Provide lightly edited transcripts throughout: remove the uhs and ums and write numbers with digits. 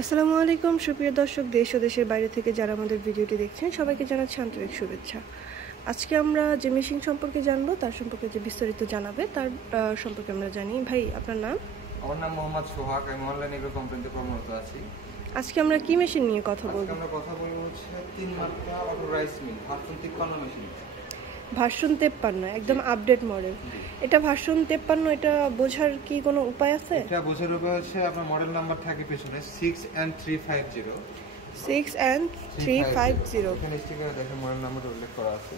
আসসালামু আলাইকুম সুপ্রিয় দর্শক, দেশ ও দেশের বাইরে থেকে যারা আমাদের ভিডিওটি দেখছেন সবাইকে জানাচ্ছি আন্তরিক শুভেচ্ছা। আজকে আমরা যে মেশিন সম্পর্কে জানবো, তার সম্পর্কে যে বিস্তারিত জানাবে তার সম্পর্কে আমরা জানি। ভাই, আপনার নাম? আমার নাম মোহাম্মদ সোহাগ, আমি অনলাইন এগ্রো কোম্পানিতে কর্মরত আছি। আজকে আমরা কি মেশিন নিয়ে কথা বলবো? আমরা কথা বলবো হচ্ছে 3 মাত্রা auto rice mill version 53 machine. Version 53 একদম আপডেট মডেল। এটা ভার্সন 53, এটা বোঝার কি কোনো উপায় আছে? এটা বোঝার উপায় হচ্ছে আপনার মডেল নাম্বার থাকে পেছনে 6N350। 6N350 এখানে স্টিকারে দেখেন মডেল নাম্বারটা উল্লেখ করা আছে।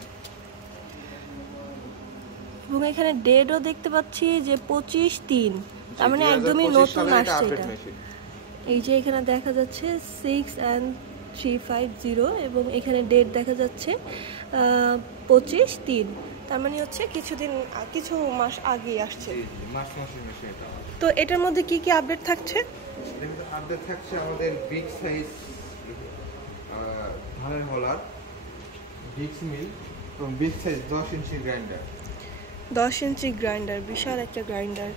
এবং এখানে ডেটও দেখতে পাচ্ছি যে 25/3, তার মানে একদমই নতুন আসছে এটা। এই যে এখানে দেখা যাচ্ছে 6N350 এবং এখানে ডেট দেখা যাচ্ছে 25/3, তার মানে হচ্ছে কিছু মাস আগে আসছে। মাসের মেশিন এটা। তো এটার মধ্যে কি কি আপডেট থাকছে? আপডেট থাকছে আমাদের বিগ সাইজ ধানের হলার, বিগ মিল এবং big size 10 inch grinder. 10 inch grinder, বিশাল একটা গ্রাইন্ডার।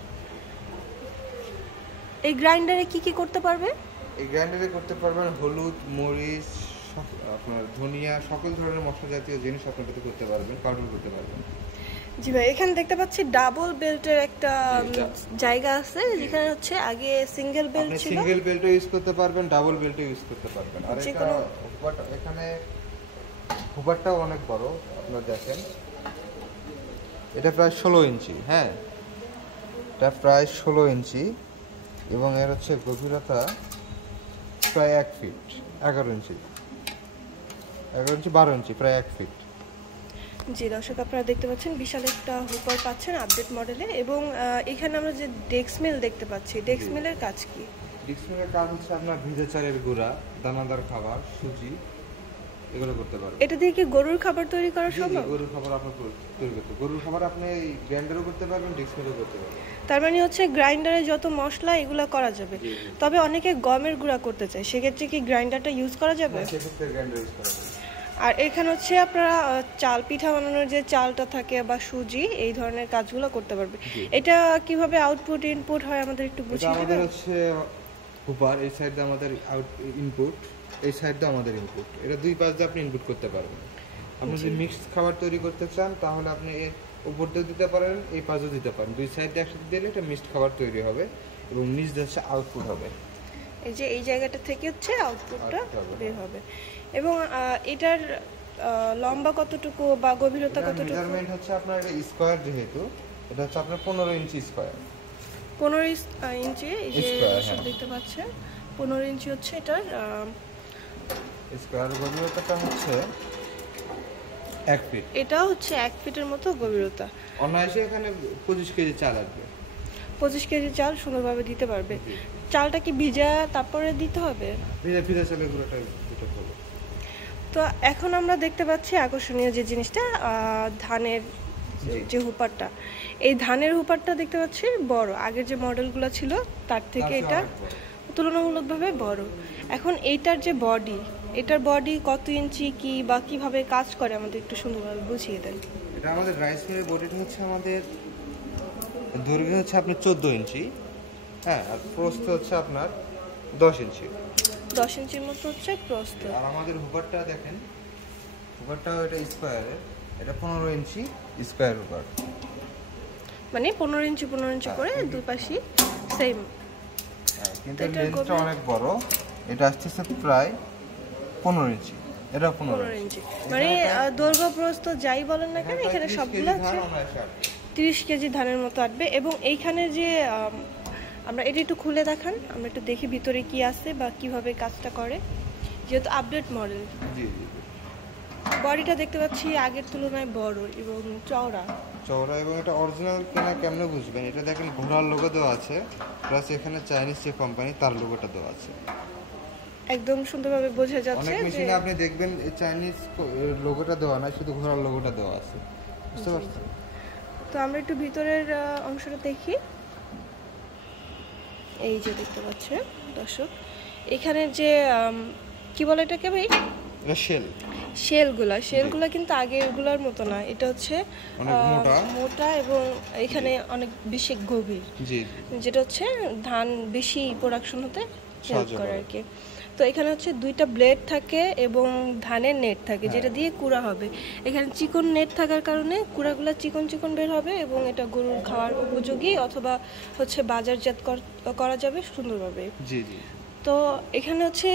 এই গ্রাইন্ডারে কি কি করতে পারবে? এই গ্রাইন্ডারে করতে পারবেন হলুদ, মরিচ, আপনার ধনিয়া, সকল ধরনের মশলা জাতীয় জিনিস আপনার এটাতে করতে পারবেন, পাউডার করতে পারবেন। জি ভাই, এখানে দেখতে পাচ্ছি ডাবল বেল্টের একটা জায়গা আছে, যেখানে হচ্ছে আগে সিঙ্গেল বেল্ট ছিল। সিঙ্গেল বেল্টও ইউজ করতে পারবেন, ডাবল বেল্টও ইউজ করতে পারবেন। আর এটা এখানে হুবারটাও অনেক বড়, আপনারা দেখেন এটা প্রায় 16 ইঞ্চি। হ্যাঁ, এটা প্রায় 16 ইঞ্চি এবং এর হচ্ছে গভীরতা প্রায় 1 ফিট 11 ইঞ্চি, 12 ইঞ্চি, প্রায় 1 ফিট। জি দর্শক, আপনারা দেখতে পাচ্ছেন বিশাল একটা হুপার পাচ্ছেন আপডেট মডেলে। এবং এখানে আমরা যে ডেক্স মিল দেখতে পাচ্ছি, ডেক্স মিলের কাজ কি? ডেক্স মিলের কাজ হচ্ছে আপনার ভেজা চালের গুঁড়া, দানাদার খাবার, সুজি, এগুলো করতে পারবেন। এটা দিয়ে কি গরুর খাবার তৈরি করা সম্ভব? গরুর খাবার আপনি তৈরি করতে, গরুর খাবার আপনি গ্রাইন্ডারও করতে পারবেন, ডেক্স মিলও করতে পারবেন। তার মানে হচ্ছে গ্রাইন্ডারে যত মশলা এগুলো করা যাবে। তবে অনেকে গমের গুঁড়া করতে চায়, সেক্ষেত্রে কি গ্রাইন্ডারটা ইউজ করা যাবে? সেক্ষেত্রে গ্রাইন্ডার ইউজ করা যাবে। আর এখানে হচ্ছে আপনারা চাল পিঠা বানানোর যে চালটা থাকে বা সুজি, এই ধরনের কাজগুলো করতে পারবে। এটা কিভাবে আউটপুট ইনপুট হয় আমাদের একটু বুঝিয়ে দিবেন? আমাদের হচ্ছে হুপার, এই সাইড দিয়ে আমাদের ইনপুট, এই সাইড দিয়ে আমাদের ইনপুট। এটা দুই পাশ দিয়ে আপনি ইনপুট করতে পারবেন। আপনি যদি মিক্সড খাবার তৈরি করতে চান তাহলে আপনি উপর দিয়ে দিতে পারেন, এই পাশেও দিতে পারেন। দুই সাইড দিয়ে একসাথে দিলে এটা মিক্সড খাবার তৈরি হবে এবং নিচ দিয়ে হচ্ছে আউটপুট হবে। এই যে এই জায়গাটা থেকে হচ্ছে আউটপুটটা বের হবে। এবং এটার লম্বা কতটুকু বা গভীরতা কতটুকু? মেজারমেন্ট হচ্ছে আপনার এটা স্কয়ার, যেহেতু এটা হচ্ছে আপনার 15 ইঞ্চি স্কয়ার। 15 ইঞ্চি, এই যে দেখতে পাচ্ছেন 15 ইঞ্চি হচ্ছে এটার স্কয়ার। গভীরতাটা হচ্ছে 1 ফিট। এটা হচ্ছে 1 ফিটের মতো গভীরতা। অনায়াসে এখানে 25 কেজি চাল আসবে। 25 কেজি চাল সুন্দরভাবে দিতে পারবে। চালটা কি ভিজা তারপরে দিতে হবে? ভিজা চালের গুঁড়োটা দিতে হবে। তো এখন আমরা দেখতে পাচ্ছি আকর্ষণীয় যে জিনিসটা, ধানের যে হুপারটা। এই ধানের হুপারটা দেখতে পাচ্ছি বড়, আগের যে মডেলগুলো ছিল তার থেকে এটা তুলনামূলকভাবে বড়। এখন এইটার যে বডি, এটার বডি কত ইঞ্চি কি বা কিভাবে কাজ করে আমাদের একটু সুন্দরভাবে বুঝিয়ে দেন। এটা আমাদের রাইস মিলের বডিটা হচ্ছে আমাদের দৈর্ঘ্য হচ্ছে আপনার 14 ইঞ্চি। হ্যাঁ, আর প্রস্থ হচ্ছে আপনার 10 ইঞ্চি। 10 ইঞ্চির মতো হচ্ছে প্রস্থ। আর আমাদের হুপারটা দেখেন, হুপারটাও এটা স্কয়ারের, এটা 15 ইঞ্চি স্কয়ার হুপার। মানে 15 ইঞ্চি করে দুই পাশই সেম। কিন্তু লেন্থটা অনেক বড়, এটা আসছে প্রায় 15 ইঞ্চি, এটা 15 ইঞ্চি। মানে দৈর্ঘ্য প্রস্থ যাই বলেন না কেন, এখানে সবগুলো আছে 30 কেজি ধানের মতো আসবে। এবং এইখানে যে আমরা এটা একটু খুলে দেখান, আমরা একটু দেখি ভিতরে কি আছে বা কিভাবে কাজটা করে, যেহেতু আপডেট মডেল। জি জি। বডিটা দেখতে পাচ্ছি আগের তুলনায় বড় এবং চওড়া। এবং এটা অরিজিনাল কিনা কেমনে বুঝবেন? এটা দেখেন ঘোড়ার লোগো দেওয়া আছে, প্লাস এখানে চাইনিজ যে কোম্পানি তার লোগোটা দেওয়া আছে। একদম সুন্দরভাবে বোঝা যাচ্ছে। অনেক মেশিনে আপনি দেখবেন এই চাইনিজ লোগোটা দেওয়া না, শুধু ঘোড়ার লোগোটা দেওয়া আছে। বুঝতে পারছেন? তো আমরা একটু ভিতরের অংশটা দেখি। এই যে দেখতে পাচ্ছেন দর্শক, এখানে যে কি বলে এটাকে ভাই? এটা শেলগুলা কিন্তু আগেরগুলোর মতো না, এটা হচ্ছে মোটা এবং এখানে অনেক বেশি গভীর, যেটা হচ্ছে ধান বেশি প্রোডাকশন হতে হেল্প করে আর কি। তো এখানে হচ্ছে দুইটা ব্লেড থাকে এবং ধানের নেট থাকে যেটা দিয়ে কুড়া হবে। এখানে চিকন নেট থাকার কারণে কুড়াগুলো চিকন চিকন বের হবে এবং এটা গরুর খাওয়ার উপযোগী অথবা হচ্ছে বাজারজাত করা যাবে সুন্দরভাবে। জি জি। তো এখানে হচ্ছে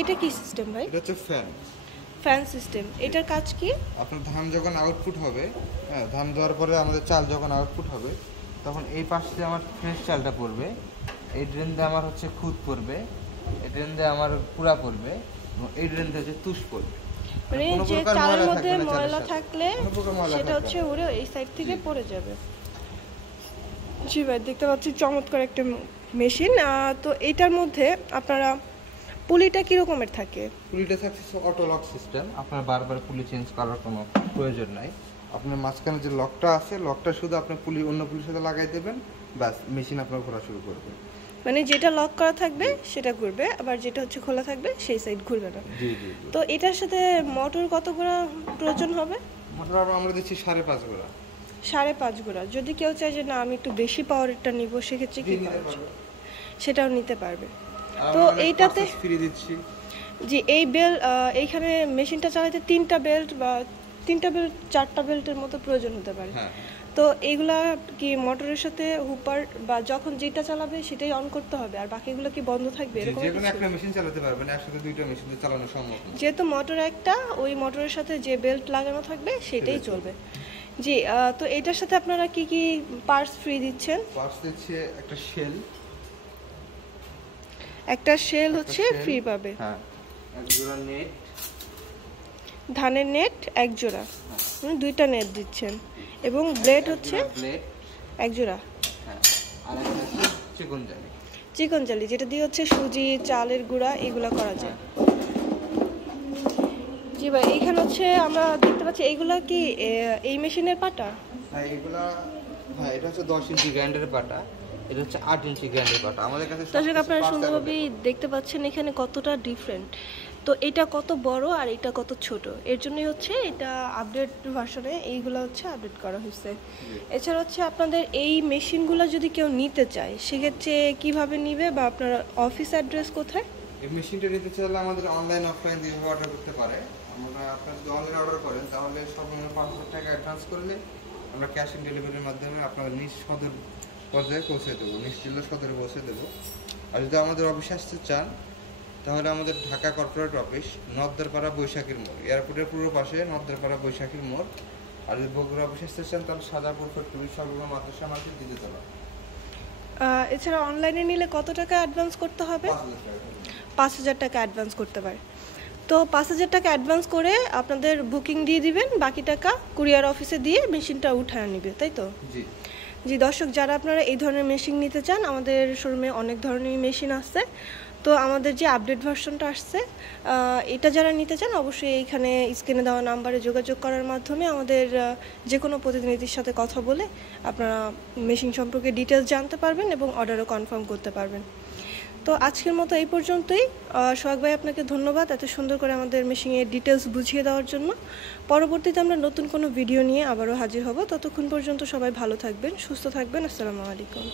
এটা কি সিস্টেম ভাই? এটা হচ্ছে ফ্যান সিস্টেম। এটার কাজ কি? আপনার ধান যখন আউটপুট হবে, হ্যাঁ, ধান দেওয়ার পরে আমাদের চাল যখন আউটপুট হবে তখন এই পাশ দিয়ে আমার ফ্রেশ চালটা পড়বে, এই ড্রেন দিয়ে আমার হচ্ছে খুদ পড়বে, এই ড্রেন দিয়ে আমার পুরা পড়বে, এই ড্রেন দিয়ে হচ্ছে তুষ পড়বে। মানে যে চালের মধ্যে ময়লা থাকলে সেটা হচ্ছে উড়ে এই সাইড থেকে পড়ে যাবে। জি ভাই, দেখতে পাচ্ছি চমৎকার একটা মেশিন। তো এইটার মধ্যে আপনারা পুলিটা কি রকমের থাকে? পুলিটা থাকছে অটো লক সিস্টেম, আপনার বারবার পুলি চেঞ্জ করার কোনো প্রয়োজন নাই। আপনার মাঝখানে যে লকটা আছে, লকটা শুধু আপনি পুলি অন্য পুলির সাথে লাগাই দেবেন, ব্যাস মেশিন আপনার ঘোরা শুরু করবে। মানে যেটা লক করা থাকবে সেটা ঘুরবে, আবার যেটা হচ্ছে খোলা থাকবে সেই সাইড ঘুরবে না। জি জি। তো এটার সাথে মোটর কত গোড়া প্রয়োজন হবে? মোটর আমরা দিচ্ছি 5.5 গোড়া। 5.5 গোড়া। যদি কেউ চায় যে না আমি একটু বেশি পাওয়ারেরটা নিব, সেক্ষেত্রে কি করা যায়? সেটাও নিতে পারবে। তো এইটাতে ফ্রি দিচ্ছি। জি, এই এইখানে মেশিনটা চালাতে 3টা বেল্ট বা 4টা বেল্টের মতো প্রয়োজন হতে পারে। তো এইগুলা কি মোটরের সাথে হুপার বা যখন যেটা চালাবে সেটাই অন করতে হবে, আর বাকিগুলো কি বন্ধ থাকবে এরকম? যে কোনো একটা মেশিন চালাতে পারবেন, একসাথে দুইটা মেশিন চালানো সম্ভব না। যেহেতু মোটর একটা, ওই মোটরের সাথে যে বেল্ট লাগানো থাকবে সেটাই চলবে। জি, তো এটার সাথে আপনারা কি কি পার্টস ফ্রি দিচ্ছেন? পার্টস দিচ্ছে একটা শেল হচ্ছে ফ্রি পাবে। হ্যাঁ, এক জোড়া নেট, ধানের নেট এক জোড়া, দুইটা নেট দিচ্ছেন, এবং ব্লেড হচ্ছে এক জোড়া। হ্যাঁ, আর একটা হচ্ছে চিকন জালি, যেটা দিয়ে হচ্ছে সুজি, চালের গুঁড়া এগুলা করা যায়। জি ভাই, এইখানে হচ্ছে আমরা দেখতে পাচ্ছি এইগুলা কি এই মেশিনের পাটা? হ্যাঁ, এগুলা, হ্যাঁ, এটা হচ্ছে 10 ইঞ্চি গ্রাইন্ডারের পাটা, এটা হচ্ছে 8 ইঞ্চি গ্রাইন্ডারের পাটা। আমাদের কাছে দর্শক আপনারা সুন্দরভাবে দেখতে পাচ্ছেন এখানে কতটা ডিফারেন্ট। তো এটা কত বড় আর এটা কত ছোট, এর জন্যই হচ্ছে এটা আপডেট ভার্সনে এইগুলো হচ্ছে আপডেট করা হয়েছে। এছাড়া হচ্ছে আপনাদের এই মেশিনগুলো যদি কেউ নিতে চায় সেক্ষেত্রে কিভাবে নিবে, বা আপনার অফিস অ্যাড্রেস কোথায়? এই মেশিনটা নিতে চাইলে আমাদের অনলাইন অফলাইন দুইভাবে অর্ডার করতে পারে। আমরা আপনারা যদি অনলাইন অর্ডার করেন তাহলে সর্বনিম্ন 5,000 টাকা অ্যাডভান্স করলে আমরা ক্যাশ অন ডেলিভারির মাধ্যমে আপনাদের নিজ সদর পর্যায়ে পৌঁছে দেবো, নিজ জেলা সদরে পৌঁছে দেবো। আর যদি আমাদের অফিসে আসতে চান তাহলে আমাদের ঢাকা কর্পোরেট অফিস, নদ্দারপাড়া বৈশাখীর মোড়, এয়ারপোর্টের পূর্ব পাশে নদ্দারপাড়া বৈশাখীর মোড়। আর যদি বগুড়া অফিসে আসতে চান তাহলে সাজাপুর ফ্যাক্টরি সর্বগ্রাম মাদ্রাসা মার্কেট দ্বিতীয়তলা। এছাড়া অনলাইনে নিলে কত টাকা অ্যাডভান্স করতে হবে? 5,000 টাকা অ্যাডভান্স করতে পারে। তো 5,000 টাকা অ্যাডভান্স করে আপনাদের বুকিং দিয়ে দিবেন, বাকি টাকা কুরিয়ার অফিসে দিয়ে মেশিনটা উঠায় নেবে, তাই তো? জি জি। দর্শক, যারা আপনারা এই ধরনের মেশিন নিতে চান, আমাদের শোরুমে অনেক ধরনের মেশিন আছে। তো আমাদের যে আপডেট ভার্সনটা আসছে, এটা যারা নিতে চান অবশ্যই এইখানে স্ক্রিনে দেওয়া নাম্বারে যোগাযোগ করার মাধ্যমে আমাদের যে কোনো প্রতিনিধির সাথে কথা বলে আপনারা মেশিন সম্পর্কে ডিটেলস জানতে পারবেন এবং অর্ডারও কনফার্ম করতে পারবেন। তো আজকের মতো এই পর্যন্তই। সোহাগ ভাই, আপনাকে ধন্যবাদ এত সুন্দর করে আমাদের মেশিনের ডিটেলস বুঝিয়ে দেওয়ার জন্য। পরবর্তীতে আমরা নতুন কোনো ভিডিও নিয়ে আবারও হাজির হব। ততক্ষণ পর্যন্ত সবাই ভালো থাকবেন, সুস্থ থাকবেন। আসসালামু আলাইকুম।